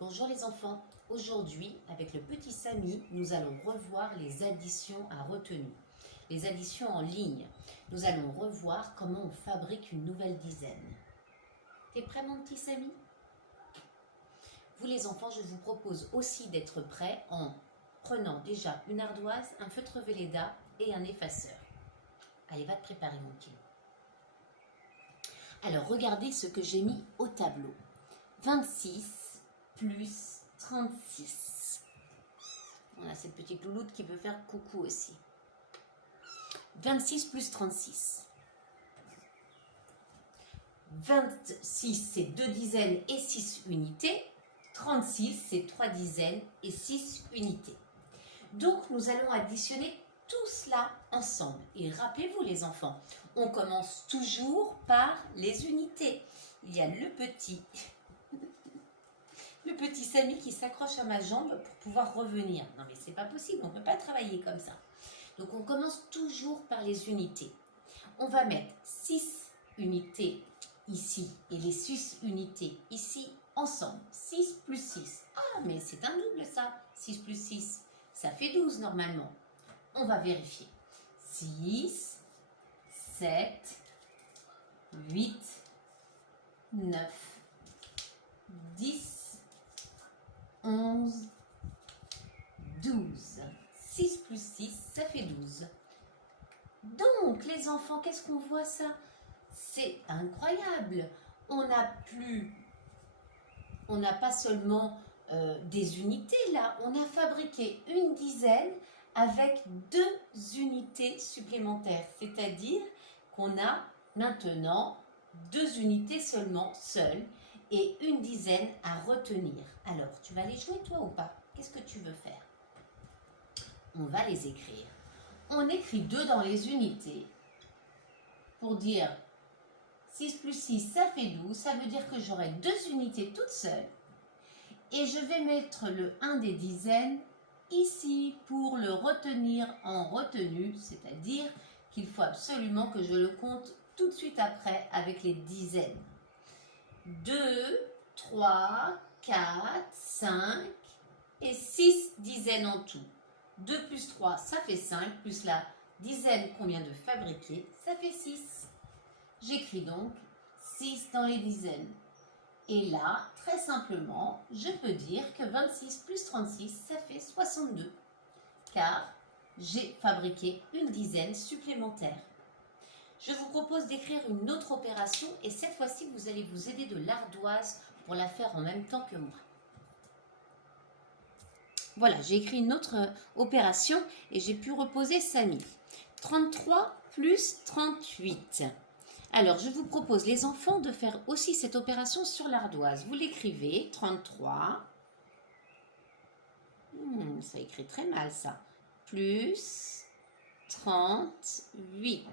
Bonjour les enfants, aujourd'hui avec le petit Samy, nous allons revoir les additions à retenue, les additions en ligne. Nous allons revoir comment on fabrique une nouvelle dizaine. T'es prêt mon petit Samy? Vous les enfants, je vous propose aussi d'être prêts en prenant déjà une ardoise, un feutre Velleda et un effaceur. Allez, va te préparer mon petit. Alors regardez ce que j'ai mis au tableau. 26 plus 36. On a cette petite louloute qui veut faire coucou aussi. 26 plus 36. 26, c'est 2 dizaines et 6 unités. 36, c'est 3 dizaines et 6 unités. Donc, nous allons additionner tout cela ensemble. Et rappelez-vous les enfants, on commence toujours par les unités. Il y a le petit Samy qui s'accroche à ma jambe pour pouvoir revenir. Non mais c'est pas possible, on ne peut pas travailler comme ça. Donc on commence toujours par les unités. On va mettre 6 unités ici et les 6 unités ici ensemble. 6 plus 6. Ah mais c'est un double ça. 6 plus 6, ça fait 12 normalement. On va vérifier. 6, 7, 8, 9, 10, 11, 12. 6 plus 6, ça fait 12. Donc, les enfants, qu'est-ce qu'on voit ça? C'est incroyable. On n'a pas seulement des unités là, on a fabriqué une dizaine avec 2 unités supplémentaires. C'est-à-dire qu'on a maintenant 2 unités seulement, seules, et une dizaine à retenir. Alors, tu vas les jouer toi ou pas? Qu'est-ce que tu veux faire? On va les écrire. On écrit 2 dans les unités pour dire 6 plus 6, ça fait 12. Ça veut dire que j'aurai 2 unités toutes seules. Et je vais mettre le 1 des dizaines ici pour le retenir en retenue, c'est-à-dire qu'il faut absolument que je le compte tout de suite après avec les dizaines. 2, 3, 4, 5 et 6 dizaines en tout. 2 plus 3, ça fait 5, plus la dizaine qu'on vient de fabriquer, ça fait 6. J'écris donc 6 dans les dizaines. Et là, très simplement, je peux dire que 26 plus 36, ça fait 62. Car j'ai fabriqué une dizaine supplémentaire. Je vous propose d'écrire une autre opération et cette fois-ci, vous allez vous aider de l'ardoise pour la faire en même temps que moi. Voilà, j'ai écrit une autre opération et j'ai pu reposer Samy. 33 plus 38. Alors, je vous propose, les enfants, de faire aussi cette opération sur l'ardoise. Vous l'écrivez, 33. Ça écrit très mal, ça. Plus 38.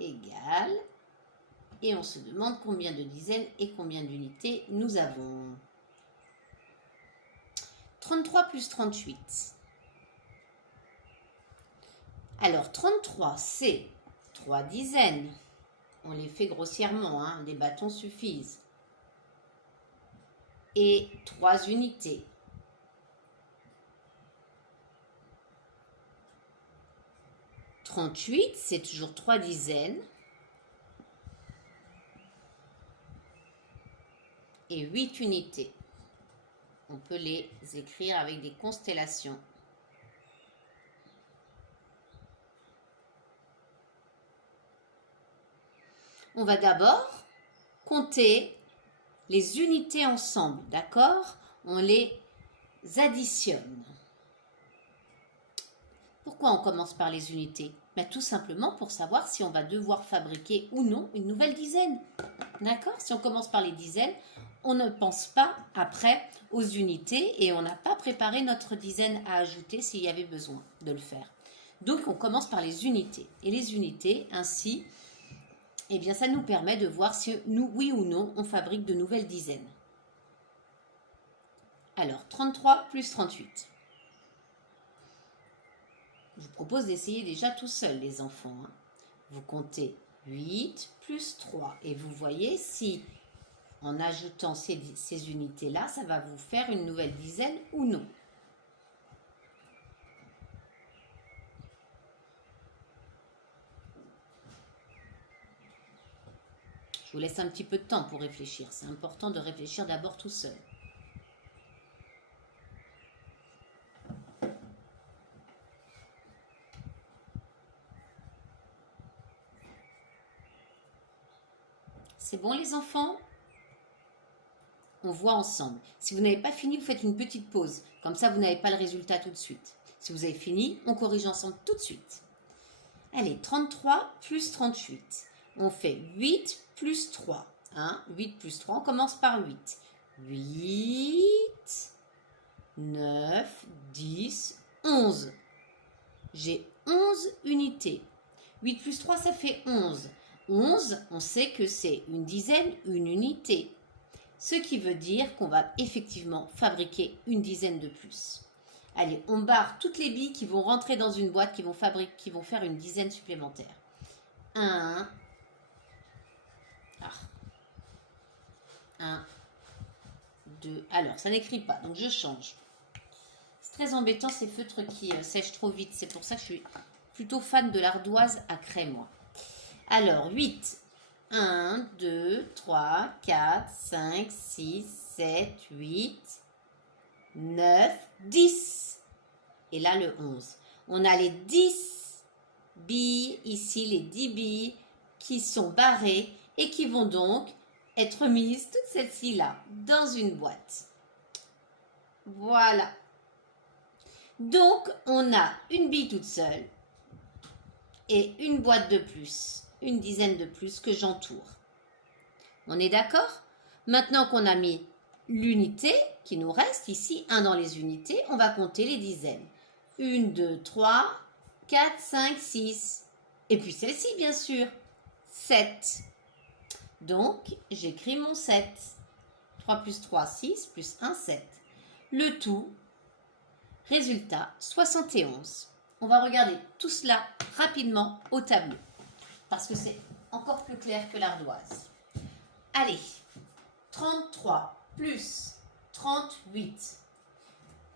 Égale, et on se demande combien de dizaines et combien d'unités nous avons. 33 plus 38. Alors 33 c'est 3 dizaines. On les fait grossièrement, hein, des bâtons suffisent. Et 3 unités. « 38, c'est toujours 3 dizaines. Et 8 unités. On peut les écrire avec des constellations. On va d'abord compter les unités ensemble, d'accord? On les additionne. Pourquoi on commence par les unités? Ben, tout simplement pour savoir si on va devoir fabriquer ou non une nouvelle dizaine. D'accord? Si on commence par les dizaines, on ne pense pas après aux unités et on n'a pas préparé notre dizaine à ajouter s'il y avait besoin de le faire. Donc, on commence par les unités. Et les unités, ainsi, eh bien, ça nous permet de voir si nous, oui ou non, on fabrique de nouvelles dizaines. Alors, 33 plus 38. Je vous propose d'essayer déjà tout seul, les enfants. Vous comptez 8 plus 3. Et vous voyez si en ajoutant ces unités-là, ça va vous faire une nouvelle dizaine ou non. Je vous laisse un petit peu de temps pour réfléchir. C'est important de réfléchir d'abord tout seul. C'est bon les enfants? On voit ensemble. Si vous n'avez pas fini, vous faites une petite pause. Comme ça, vous n'avez pas le résultat tout de suite. Si vous avez fini, on corrige ensemble tout de suite. Allez, 33 plus 38. On fait 8 plus 3. 8 plus 3, on commence par 8. 8, 9, 10, 11. J'ai 11 unités. 8 plus 3, ça fait 11. 11, on sait que c'est une dizaine, une unité. Ce qui veut dire qu'on va effectivement fabriquer une dizaine de plus. Allez, on barre toutes les billes qui vont rentrer dans une boîte, qui vont faire une dizaine supplémentaire. 1, 2, alors ça n'écrit pas, donc je change. C'est très embêtant ces feutres qui sèchent trop vite, c'est pour ça que je suis plutôt fan de l'ardoise à craie, moi. Alors, 8, 1, 2, 3, 4, 5, 6, 7, 8, 9, 10. Et là, le 11. On a les 10 billes ici, les 10 billes qui sont barrées et qui vont donc être mises, toutes celles-ci là, dans une boîte. Voilà. Donc, on a une bille toute seule et une boîte de plus, une dizaine de plus que j'entoure. On est d'accord? Maintenant qu'on a mis l'unité qui nous reste ici, 1 dans les unités, on va compter les dizaines. 1, 2, 3, 4, 5, 6. Et puis celle-ci, bien sûr, 7. Donc, j'écris mon 7. 3 plus 3, 6, plus 1, 7. Le tout, résultat, 71. On va regarder tout cela rapidement au tableau, parce que c'est encore plus clair que l'ardoise. Allez, 33 plus 38.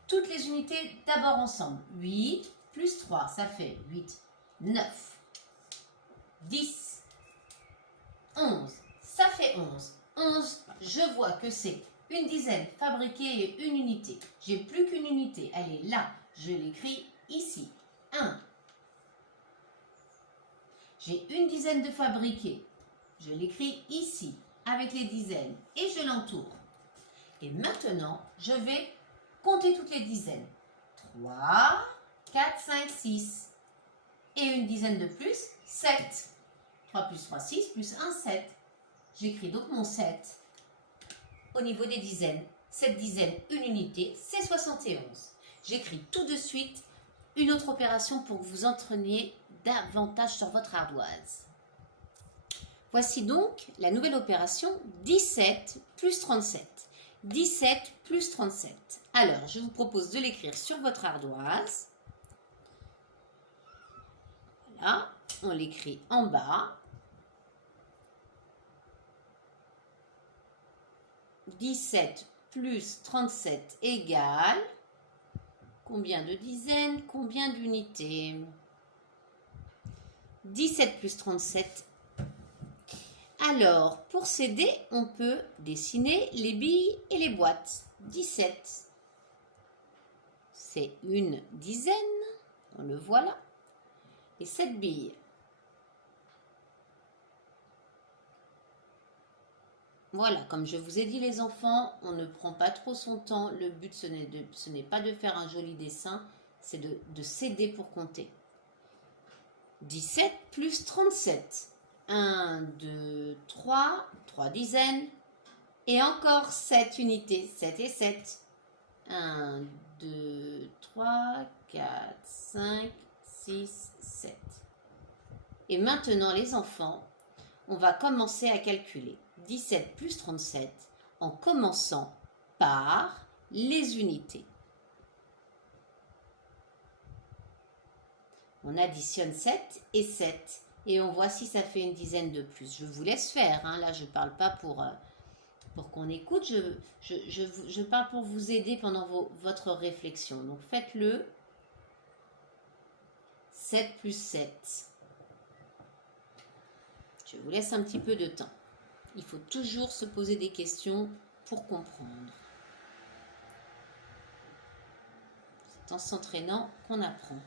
Toutes les unités d'abord ensemble. 8 plus 3, ça fait 8, 9, 10, 11. Ça fait 11. 11, je vois que c'est une dizaine fabriquée et une unité. J'ai plus qu'une unité. Elle est là. Je l'écris ici. 1. J'ai une dizaine de fabriqués. Je l'écris ici, avec les dizaines, et je l'entoure. Et maintenant, je vais compter toutes les dizaines. 3, 4, 5, 6. Et une dizaine de plus, 7. 3 plus 3, 6, plus 1, 7. J'écris donc mon 7 au niveau des dizaines. Cette dizaine, une unité, c'est 71. J'écris tout de suite une autre opération pour que vous entraîniez davantage sur votre ardoise. Voici donc la nouvelle opération 17 plus 37. 17 plus 37. Alors, je vous propose de l'écrire sur votre ardoise. Voilà, on l'écrit en bas. 17 plus 37 égale combien de dizaines, combien d'unités? 17 plus 37. Alors, pour s'aider, on peut dessiner les billes et les boîtes. 17, c'est une dizaine, on le voit là. Et cette bille, voilà, comme je vous ai dit les enfants, on ne prend pas trop son temps. Le but, ce n'est pas de faire un joli dessin, c'est de s'aider pour compter. 17 plus 37. 1, 2, 3, 3 dizaines. Et encore 7 unités, 7 et 7. 1, 2, 3, 4, 5, 6, 7. Et maintenant les enfants, on va commencer à calculer 17 plus 37 en commençant par les unités. On additionne 7 et 7 et on voit si ça fait une dizaine de plus. Je vous laisse faire, hein. Là je ne parle pas pour pour qu'on écoute. Je parle pour vous aider pendant votre réflexion. Donc faites-le. 7 plus 7. Je vous laisse un petit peu de temps. Il faut toujours se poser des questions pour comprendre. C'est en s'entraînant qu'on apprend.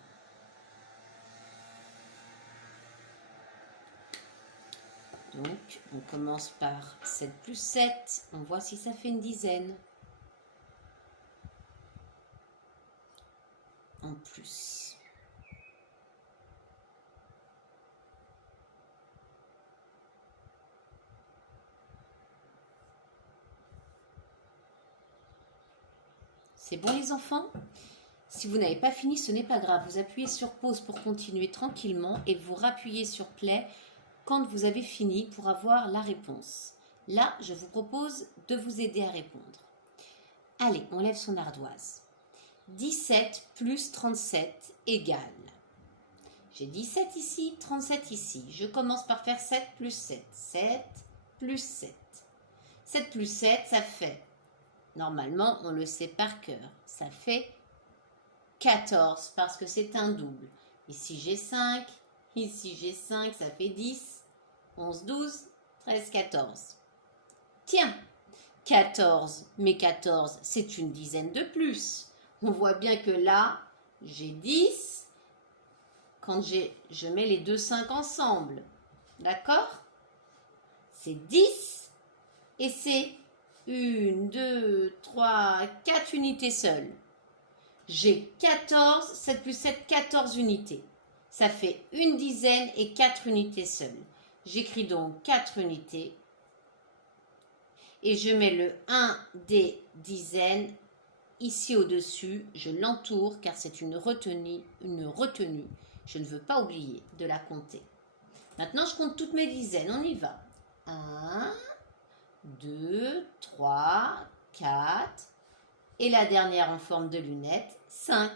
Donc, on commence par 7 plus 7. On voit si ça fait une dizaine. En plus. C'est bon les enfants? Si vous n'avez pas fini, ce n'est pas grave. Vous appuyez sur pause pour continuer tranquillement et vous rappuyez sur play quand vous avez fini pour avoir la réponse. Là, je vous propose de vous aider à répondre. Allez, on lève son ardoise. 17 plus 37 égale. J'ai 17 ici, 37 ici. Je commence par faire 7 plus 7. 7 plus 7. 7 plus 7, ça fait... Normalement, on le sait par cœur. Ça fait 14 parce que c'est un double. Ici, j'ai 5. Ici, j'ai 5. Ça fait 10. 11, 12, 13, 14. Tiens, 14. Mais 14, c'est une dizaine de plus. On voit bien que là, j'ai 10. Quand je mets les deux 5 ensemble. D'accord? C'est 10. Et c'est 1, 2, 3, 4 unités seules. J'ai 14, 7 plus 7, 14 unités. Ça fait une dizaine et 4 unités seules. J'écris donc 4 unités. Et je mets le 1 des dizaines ici au-dessus. Je l'entoure car c'est une retenue. Je ne veux pas oublier de la compter. Maintenant, je compte toutes mes dizaines. On y va. 1, 2, 3, 4, et la dernière en forme de lunette, 5.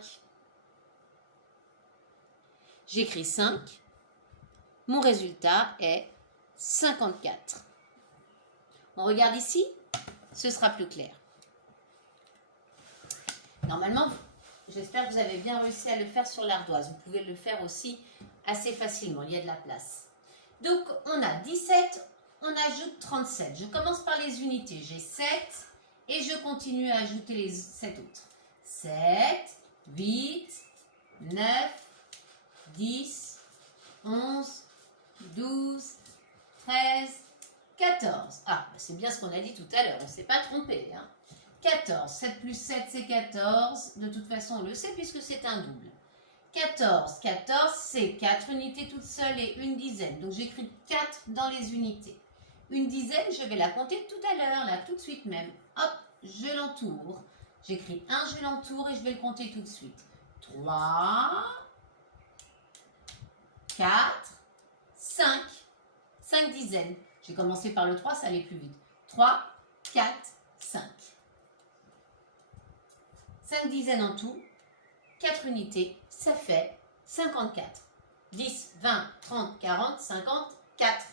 J'écris 5. Mon résultat est 54. On regarde ici, ce sera plus clair. Normalement, j'espère que vous avez bien réussi à le faire sur l'ardoise. Vous pouvez le faire aussi assez facilement, il y a de la place. Donc, on a 17, on ajoute 37. Je commence par les unités. J'ai 7 et je continue à ajouter les 7 autres. 7, 8, 9, 10, 11, 12, 13, 14. Ah, c'est bien ce qu'on a dit tout à l'heure, on ne s'est pas trompé. 14, 7 plus 7 c'est 14. De toute façon, on le sait puisque c'est un double. 14, 14 c'est 4 unités toutes seules et une dizaine. Donc j'écris 4 dans les unités. Une dizaine, je vais la compter tout à l'heure, là, tout de suite même. Hop, je l'entoure. J'écris 1, je l'entoure et je vais le compter tout de suite. 3, 4, 5. 5 dizaines. J'ai commencé par le 3, ça allait plus vite. 3, 4, 5. 5 dizaines en tout. 4 unités, ça fait 54. 10, 20, 30, 40, 50, 4.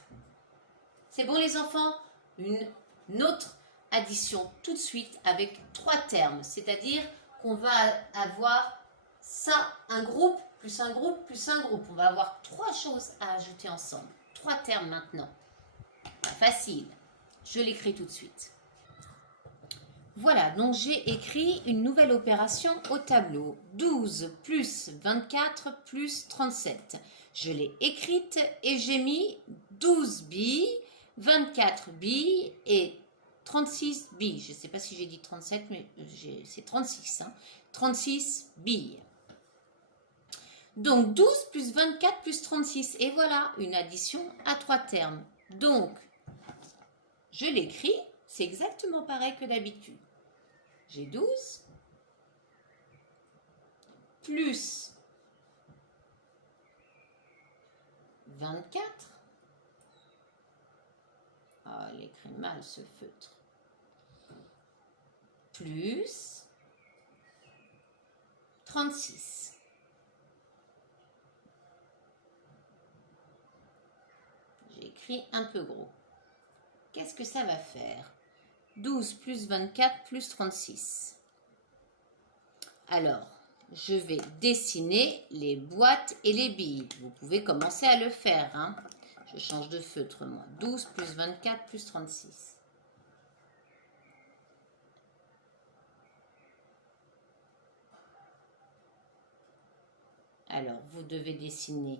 C'est bon les enfants? Une autre addition tout de suite avec 3 termes. C'est-à-dire qu'on va avoir ça, un groupe, plus un groupe, plus un groupe. On va avoir 3 choses à ajouter ensemble. 3 termes maintenant. Pas facile. Je l'écris tout de suite. Voilà, donc j'ai écrit une nouvelle opération au tableau. 12 plus 24 plus 37. Je l'ai écrite et j'ai mis 12 billes, 24 billes et 36 billes. Je ne sais pas si j'ai dit 37, mais c'est 36. 36 billes. Donc 12 plus 24 plus 36. Et voilà, une addition à 3 termes. Donc, je l'écris, c'est exactement pareil que d'habitude. J'ai 12 plus 24. Ah, elle écrit mal ce feutre. Plus 36. J'ai écrit un peu gros. Qu'est-ce que ça va faire? 12 plus 24 plus 36. Alors, je vais dessiner les boîtes et les billes. Vous pouvez commencer à le faire, hein. Je change de feutre, moi. 12 plus 24 plus 36. Alors, vous devez dessiner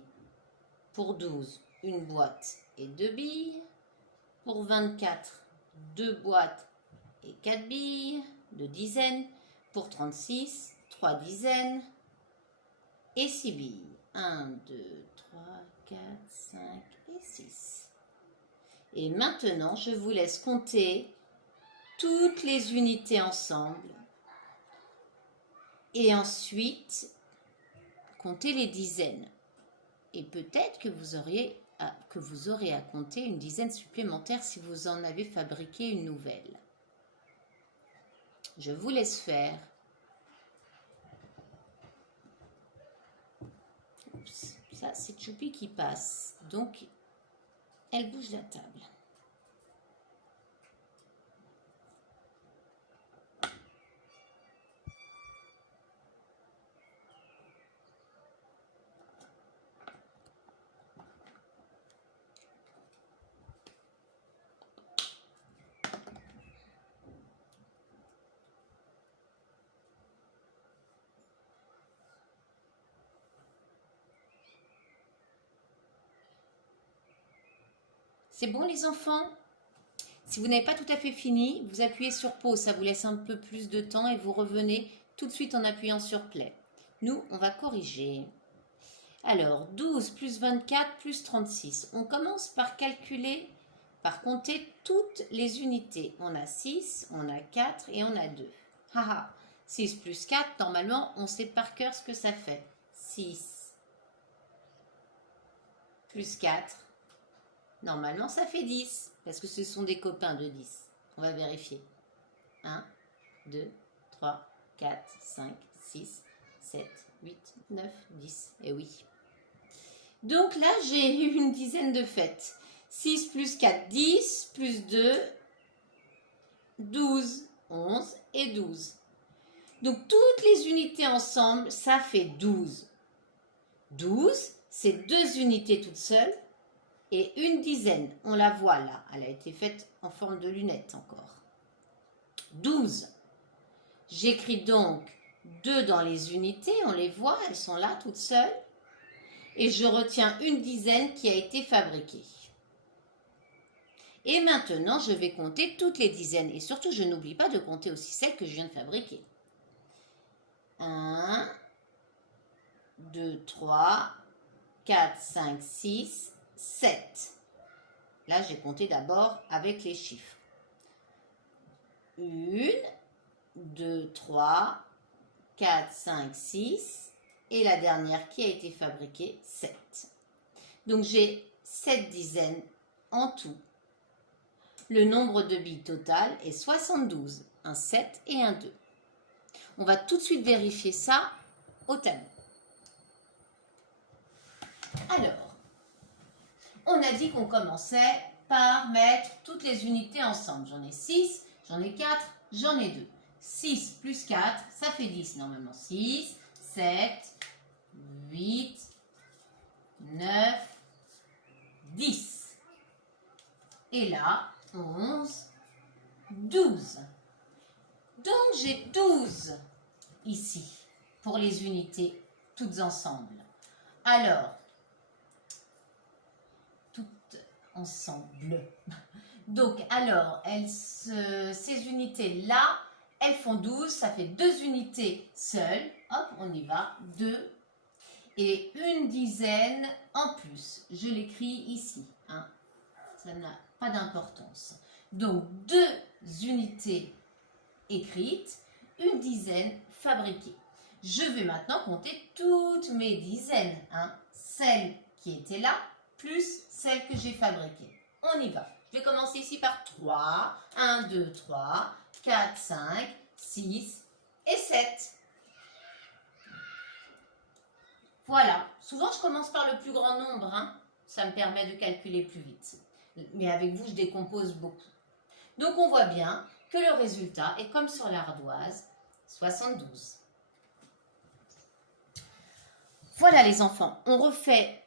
pour 12 une boîte et 2 billes. Pour 24, 2 boîtes et 4 billes, 2 dizaines. Pour 36, 3 dizaines et 6 billes. 1, 2, 3, 4, 5 et 6. Et maintenant, je vous laisse compter toutes les unités ensemble. Et ensuite, compter les dizaines. Et peut-être que vous aurez à compter une dizaine supplémentaire si vous en avez fabriqué une nouvelle. Je vous laisse faire. Oups, ça c'est Choupi qui passe. Donc, elle bouge la table. C'est bon les enfants? Si vous n'avez pas tout à fait fini, vous appuyez sur pause, ça vous laisse un peu plus de temps et vous revenez tout de suite en appuyant sur play. Nous, on va corriger. Alors, 12 plus 24 plus 36. On commence par calculer, par compter toutes les unités. On a 6, on a 4 et on a 2. Haha, 6 plus 4, normalement, on sait par cœur ce que ça fait. 6 plus 4. Normalement, ça fait 10, parce que ce sont des copains de 10. On va vérifier. 1, 2, 3, 4, 5, 6, 7, 8, 9, 10. Et oui. Donc là, j'ai eu une dizaine de fêtes. 6 plus 4, 10, plus 2, 12, 11 et 12. Donc toutes les unités ensemble, ça fait 12. 12, c'est 2 unités toutes seules. Et une dizaine, on la voit là, elle a été faite en forme de lunette encore. 12. J'écris donc 2 dans les unités, on les voit, elles sont là toutes seules. Et je retiens une dizaine qui a été fabriquée. Et maintenant, je vais compter toutes les dizaines. Et surtout, je n'oublie pas de compter aussi celles que je viens de fabriquer. 1, 2, 3, 4, 5, 6, 7. Là, j'ai compté d'abord avec les chiffres. 1, 2, 3, 4, 5, 6. Et la dernière qui a été fabriquée, 7. Donc, j'ai 7 dizaines en tout. Le nombre de billes total est 72. Un 7 et un 2. On va tout de suite vérifier ça au tableau. Alors, on a dit qu'on commençait par mettre toutes les unités ensemble. J'en ai 6, j'en ai 4, j'en ai 2. 6 plus 4, ça fait 10 normalement. 6, 7, 8, 9, 10. Et là, 11, 12. Donc, j'ai 12 ici pour les unités toutes ensemble. Alors, ensemble. Donc, alors, ces unités-là, elles font 12, ça fait 2 unités seules. Hop, on y va. 2 et une dizaine en plus. Je l'écris ici. Hein. Ça n'a pas d'importance. Donc, 2 unités écrites, une dizaine fabriquée. Je vais maintenant compter toutes mes dizaines. Hein. Celles qui étaient là, plus celles que j'ai fabriquées. On y va. Je vais commencer ici par 3. 1, 2, 3, 4, 5, 6 et 7. Voilà. Souvent, je commence par le plus grand nombre. Hein. Ça me permet de calculer plus vite. Mais avec vous, je décompose beaucoup. Donc, on voit bien que le résultat est comme sur l'ardoise, 72. Voilà les enfants, on refait.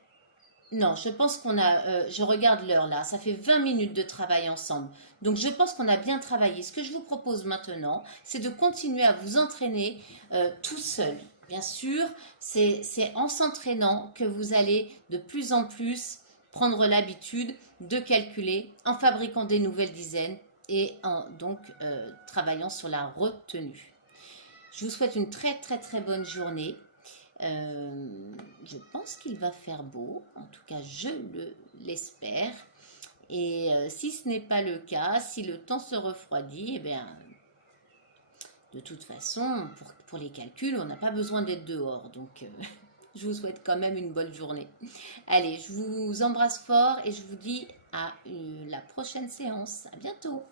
Non, je pense qu'on a, je regarde l'heure là, ça fait 20 minutes de travail ensemble. Donc je pense qu'on a bien travaillé. Ce que je vous propose maintenant, c'est de continuer à vous entraîner tout seul. Bien sûr, c'est en s'entraînant que vous allez de plus en plus prendre l'habitude de calculer en fabriquant des nouvelles dizaines et en donc travaillant sur la retenue. Je vous souhaite une très très très bonne journée. Je pense qu'il va faire beau, en tout cas je l'espère. Et si ce n'est pas le cas, si le temps se refroidit, eh bien, de toute façon, pour les calculs, on n'a pas besoin d'être dehors. Donc, je vous souhaite quand même une bonne journée. Allez, je vous embrasse fort et je vous dis à la prochaine séance. À bientôt.